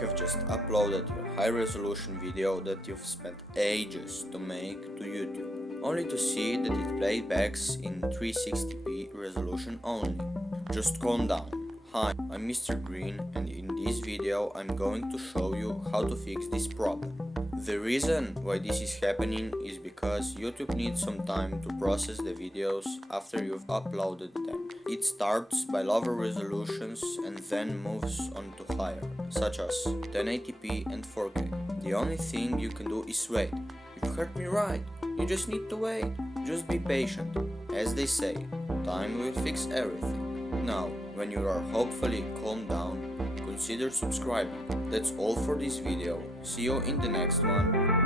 have just uploaded your high-resolution video that you've spent ages to make to YouTube, only to see that it playbacks in 360p resolution only. Just calm down. Hi, I'm Mr. Green, and in this video I'm going to show you how to fix this problem. The reason why this is happening is because YouTube needs some time to process the videos after you've uploaded them. It starts by lower resolutions and then moves on to higher, such as 1080p and 4K. The only thing you can do is wait. You've heard me right, you just need to wait. Just be patient. As they say, time will fix everything. Now, when you are hopefully calmed down, consider subscribing. That's all for this video. See you in the next one.